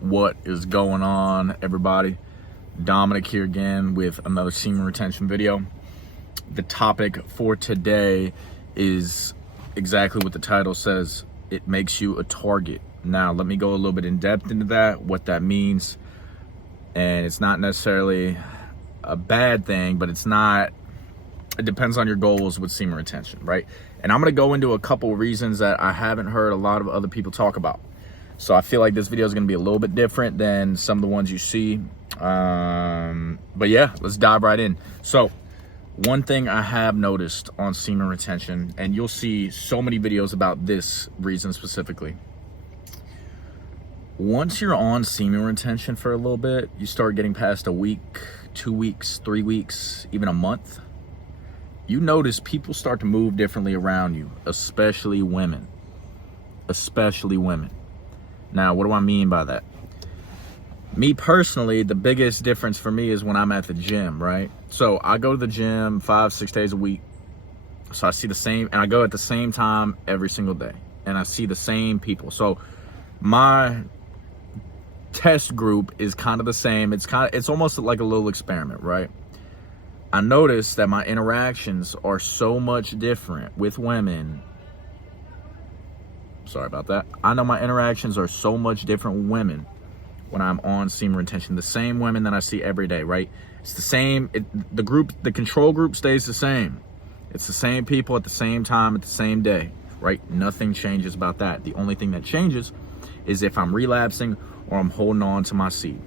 What is going on, everybody? Dominic here again with another semen retention video. The topic for today is exactly what the title says. It makes you a target. Now, let me go a little bit in depth into that, what that means. And it's not necessarily a bad thing, but it depends on your goals with semen retention, right? And I'm gonna go into a couple reasons that I haven't heard a lot of other people talk about. So I feel like this video is gonna be a little bit different than some of the ones you see. But yeah, let's dive right in. So one thing I have noticed on semen retention, and you'll see so many videos about this reason specifically. Once you're on semen retention for a little bit, you start getting past a week, 2 weeks, 3 weeks, even a month, you notice people start to move differently around you, especially women. Now, what do I mean by that? Me personally, the biggest difference for me is when I'm at the gym, right? So I go to the gym 5-6 days a week. So I see the same, and I go at the same time every single day, and I see the same people. So my test group is kind of the same. It's almost like a little experiment, right? I notice that my interactions are so much different with women. Sorry about that. I know my interactions are so much different with women when I'm on semen retention. The same women that I see every day, right? It's the same. The control group stays the same. It's the same people at the same time at the same day, right? Nothing changes about that. The only thing that changes is if I'm relapsing or I'm holding on to my seed.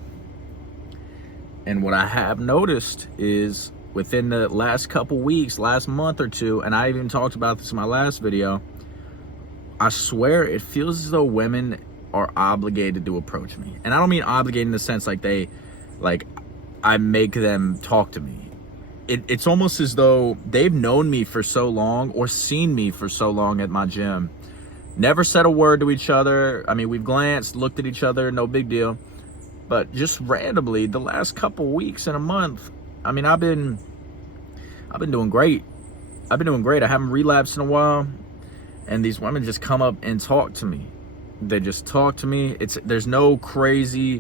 And what I have noticed is within the last couple weeks, last month or two, and I even talked about this in my last video, I swear it feels as though women are obligated to approach me. And I don't mean obligated in the sense like I make them talk to me. It's almost as though they've known me for so long or seen me for so long at my gym. Never said a word to each other. I mean, we've glanced, looked at each other, no big deal. But just randomly, the last couple weeks and a month, I mean, I've been doing great. I haven't relapsed in a while. And these women just come up and talk to me. They just talk to me. There's nothing crazy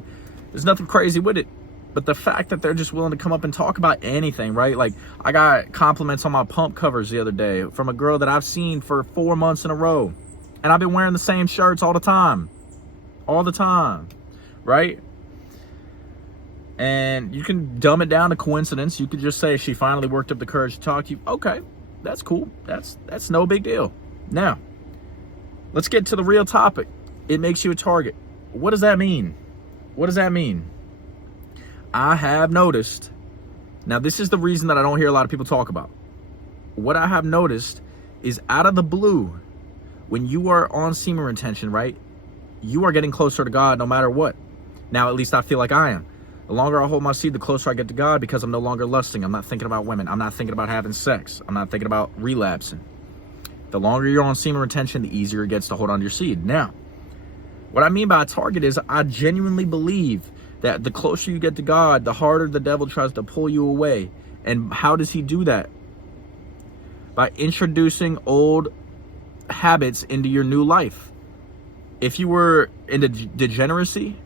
with it. But the fact that they're just willing to come up and talk about anything, right? Like, I got compliments on my pump covers the other day from a girl that I've seen for 4 months in a row. And I've been wearing the same shirts all the time, right? And you can dumb it down to coincidence. You could just say she finally worked up the courage to talk to you. Okay, that's cool. That's no big deal. Now, let's get to the real topic. It makes you a target. What does that mean? I have noticed, now this is the reason that I don't hear a lot of people talk about. What I have noticed is out of the blue, when you are on semen retention, right, you are getting closer to God no matter what. Now, at least I feel like I am. The longer I hold my seed, the closer I get to God, because I'm no longer lusting. I'm not thinking about women. I'm not thinking about having sex. I'm not thinking about relapsing. The longer you're on semen retention, the easier it gets to hold on to your seed. Now, what I mean by a target is I genuinely believe that the closer you get to God, the harder the devil tries to pull you away. And how does he do that? By introducing old habits into your new life. If you were into degeneracy,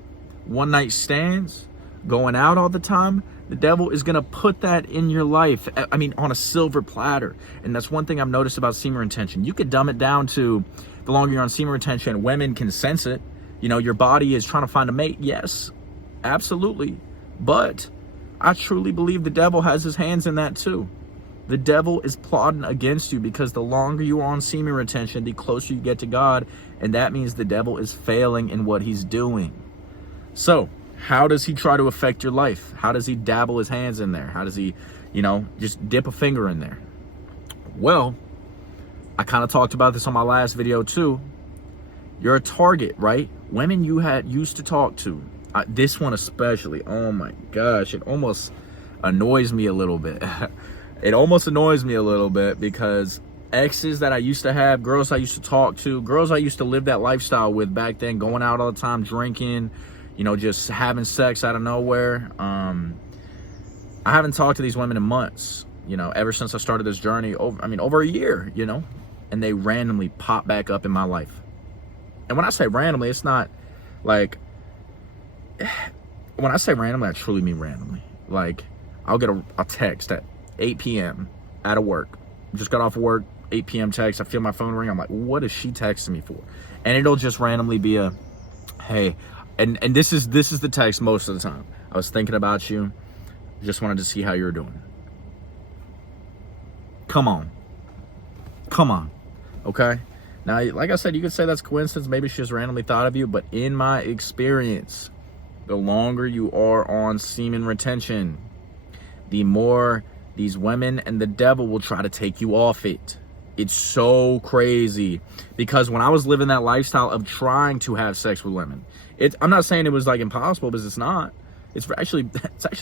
one night stands, going out all the time, the devil is going to put that in your life. I mean, on a silver platter. And that's one thing I've noticed about semen retention. You could dumb it down to the longer you're on semen retention, women can sense it. You know, your body is trying to find a mate. Yes, absolutely. But I truly believe the devil has his hands in that too. The devil is plotting against you because the longer you are on semen retention, the closer you get to God. And that means the devil is failing in what he's doing. So, how does he try to affect your life? How does he dabble his hands in there? How does he, just dip a finger in there? Well, I kind of talked about this on my last video too. You're a target, right? Women you used to talk to. This one especially. Oh my gosh, it almost annoys me a little bit. Because exes that I used to have, girls I used to talk to, girls I used to live that lifestyle with back then, going out all the time, drinking, just having sex out of nowhere. I haven't talked to these women in months, ever since I started this journey, over a year, and they randomly pop back up in my life. And when I say randomly, it's not like when I say randomly, I truly mean randomly. Like, I'll get a text at 8 p.m. out of work. Just got off work, 8 p.m. text. I feel my phone ring. I'm like, what is she texting me for? And it'll just randomly be a, hey, and this is the text most of the time. I was thinking about you. Just wanted to see how you're doing. Come on. Come on. Okay? Now, like I said, you could say that's coincidence. Maybe she just randomly thought of you. But in my experience, the longer you are on semen retention, the more these women and the devil will try to take you off it. It's so crazy. Because when I was living that lifestyle of trying to have sex with women, I'm not saying it was like impossible, because it's not. It's actually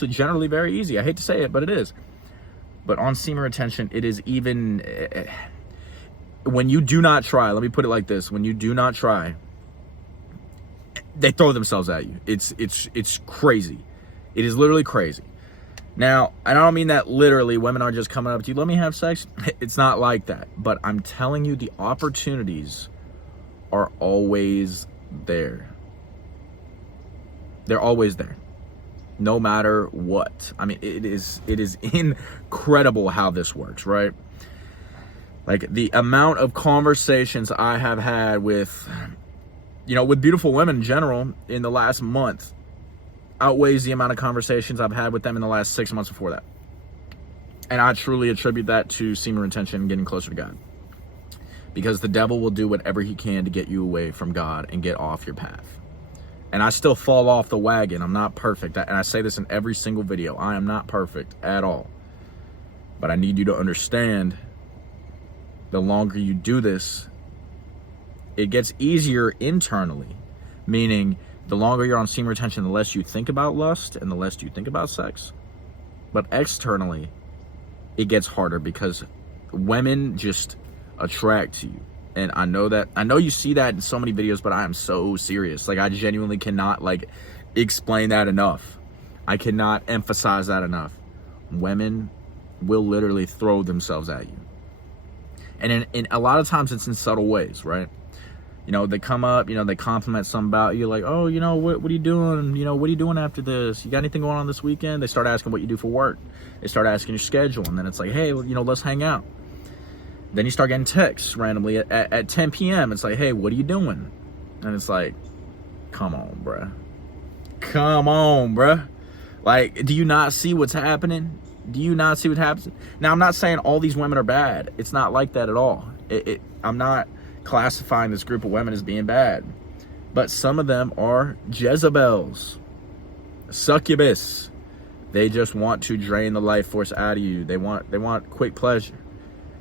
generally very easy. I hate to say it, but it is. But on semen retention, it is even, when you do not try, let me put it like this, when you do not try, they throw themselves at you. It's crazy. It is literally crazy. Now, and I don't mean that literally, women are just coming up to you, let me have sex. It's not like that. But I'm telling you, the opportunities are always there. They're always there. No matter what. I mean, it is incredible how this works, right? Like, the amount of conversations I have had with, with beautiful women in general in the last month outweighs the amount of conversations I've had with them in the last 6 months before that. And I truly attribute that to semen retention and getting closer to God. Because the devil will do whatever he can to get you away from God and get off your path. And I still fall off the wagon. I'm not perfect. And I say this in every single video. I am not perfect at all. But I need you to understand, the longer you do this, it gets easier internally. Meaning, the longer you're on semen retention, the less you think about lust and the less you think about sex. But externally, it gets harder because women just attract to you. And I know you see that in so many videos, but I am so serious. Like, I genuinely cannot explain that enough. I cannot emphasize that enough. Women will literally throw themselves at you. And in a lot of times it's in subtle ways, right? They come up, they compliment something about you, like, oh, what are you doing? What are you doing after this? You got anything going on this weekend? They start asking what you do for work. They start asking your schedule. And then it's like, hey, let's hang out. Then you start getting texts randomly at 10 p.m. It's like, hey, what are you doing? And it's like, come on, bruh. Come on, bruh. Like, do you not see what's happening? Do you not see what happens? Now, I'm not saying all these women are bad. It's not like that at all. I'm not classifying this group of women as being bad. But some of them are Jezebels, succubus. They just want to drain the life force out of you. They want quick pleasure.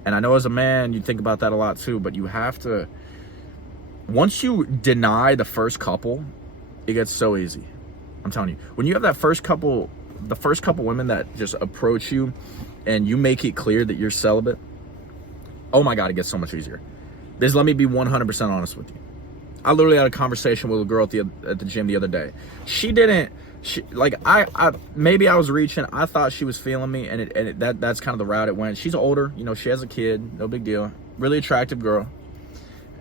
And I know as a man, you think about that a lot too, but you have to, once you deny the first couple, it gets so easy. I'm telling you, when you have the first couple women that just approach you and you make it clear that you're celibate, oh my God, it gets so much easier. Because let me be 100% honest with you. I literally had a conversation with a girl at the gym the other day. Maybe I was reaching. I thought she was feeling me, and that's kind of the route it went. She's older, she has a kid, no big deal. Really attractive girl.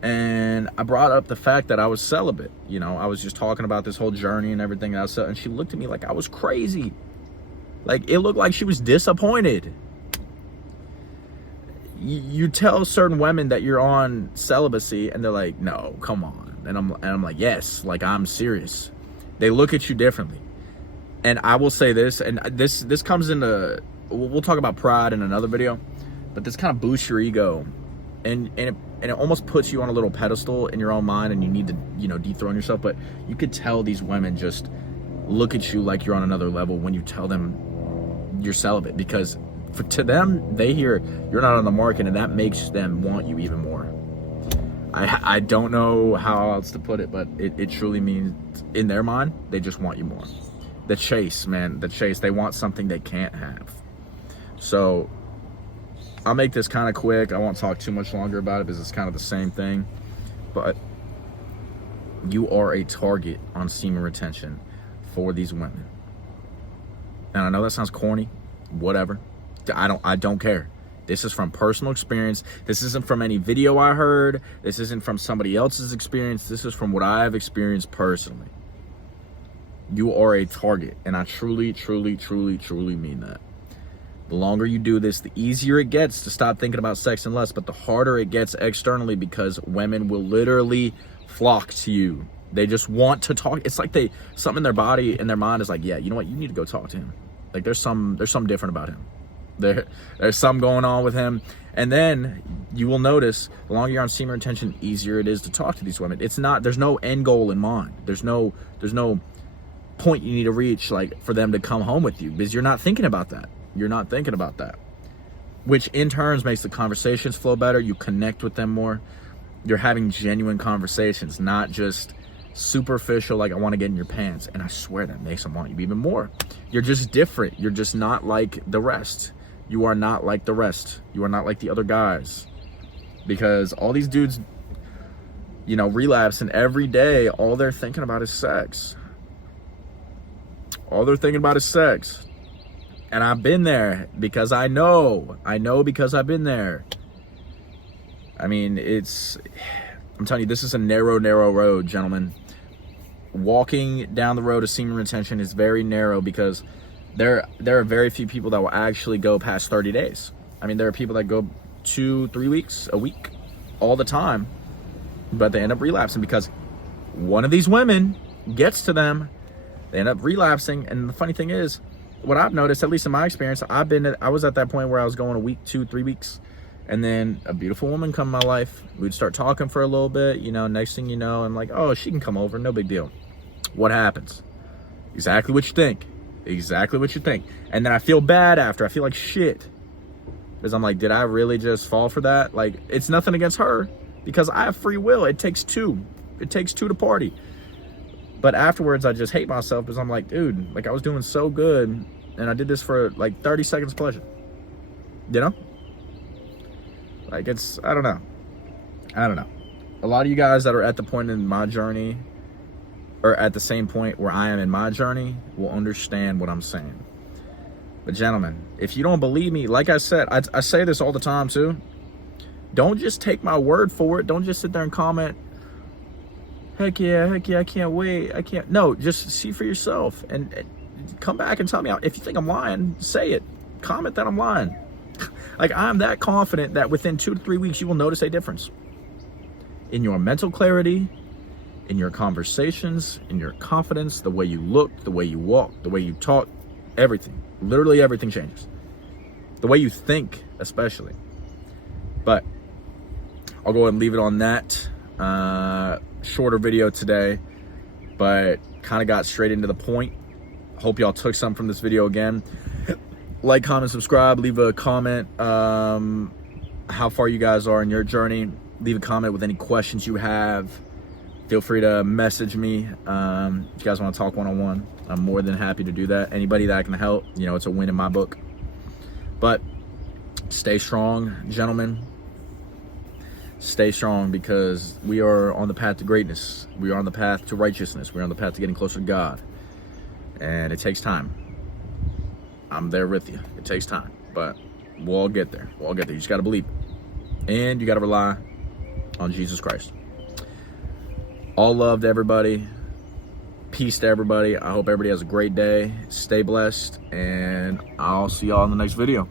And I brought up the fact that I was celibate. I was just talking about this whole journey and everything else, and she looked at me like I was crazy. Like, it looked like she was disappointed. You tell certain women that you're on celibacy, and they're like, no, come on. And I'm like, yes, like, I'm serious. They look at you differently. And I will say this, and this comes into, we'll talk about pride in another video, but this kind of boosts your ego, and it almost puts you on a little pedestal in your own mind, and you need to, dethrone yourself. But you could tell these women just look at you like you're on another level when you tell them you're celibate, because to them, they hear you're not on the market, and that makes them want you even more. I don't know how else to put it, but it truly means, in their mind, they just want you more. The chase, man, the chase. They want something they can't have. So I'll make this kind of quick. I won't talk too much longer about it because it's kind of the same thing. But you are a target on semen retention for these women. And I know that sounds corny, whatever. I don't care. This is from personal experience. This isn't from any video I heard. This isn't from somebody else's experience. This is from what I've experienced personally. You are a target. And I truly, truly, truly, truly mean that. The longer you do this, the easier it gets to stop thinking about sex and lust, but the harder it gets externally, because women will literally flock to you. They just want to talk. It's like something in their body and their mind is like, yeah, you know what? You need to go talk to him. Like there's something different about him. There's something going on with him. And then you will notice the longer you're on semen retention, the easier it is to talk to these women. There's no end goal in mind. There's no point you need to reach, like, for them to come home with you, because you're not thinking about that. You're not thinking about that, which in turns makes the conversations flow better. You connect with them more. You're having genuine conversations, not just superficial, like, I want to get in your pants. And I swear that makes them want you even more. You're just different. You're just not like the rest. You are not like the rest. You are not like the other guys, because all these dudes, you know, relapse, and every day all they're thinking about is sex. All they're thinking about is sex. And I've been there, because I know because I've been there. I mean, I'm telling you, this is a narrow road, gentlemen. Walking down the road of semen retention is very narrow, because there are very few people that will actually go past 30 days. I mean, there are people that go 2-3 weeks, a week, all the time, but they end up relapsing because one of these women gets to them. They end up relapsing. And the funny thing is, what I've noticed, at least in my experience, I was at that point where I was going a week, 2-3 weeks, and then a beautiful woman come in my life. We'd start talking for a little bit, you know, next thing you know, I'm like, oh, she can come over, no big deal. What happens? Exactly what you think. Exactly what you think. And then I feel bad after. I feel like shit, because I'm like, did I really just fall for that? Like, it's nothing against her, because I have free will. It takes two to party. But afterwards, I just hate myself, because I'm like, dude, like, I was doing so good, and I did this for like 30 seconds pleasure. You know? Like, I don't know. A lot of you guys that are at the point in my journey, or at the same point where I am in my journey, will understand what I'm saying. But gentlemen, if you don't believe me, like I said, I say this all the time too. Don't just take my word for it. Don't just sit there and comment, heck yeah, I can't wait, I can't. No, just see for yourself, and come back and tell me. If you think I'm lying, say it. Comment that I'm lying. Like, I'm that confident that within 2 to 3 weeks, you will notice a difference in your mental clarity, in your conversations, in your confidence, the way you look, the way you walk, the way you talk, everything. Literally everything changes. The way you think, especially. But I'll go ahead and leave it on that. Shorter video today, but kind of got straight into the point. Hope y'all took something from this video. Again, like, comment, subscribe, leave a comment how far you guys are in your journey. Leave a comment with any questions you have. Feel free to message me if you guys want to talk one-on-one. I'm more than happy to do that. Anybody that I can help, you know, it's a win in my book. But stay strong, gentlemen. Stay strong, because we are on the path to greatness. We are on the path to righteousness. We're on the path to getting closer to God. And it takes time. I'm there with you. It takes time, but we'll all get there. We'll all get there. You just got to believe it. And you got to rely on Jesus Christ. All love to everybody. Peace to everybody. I hope everybody has a great day. Stay blessed, and I'll see y'all in the next video.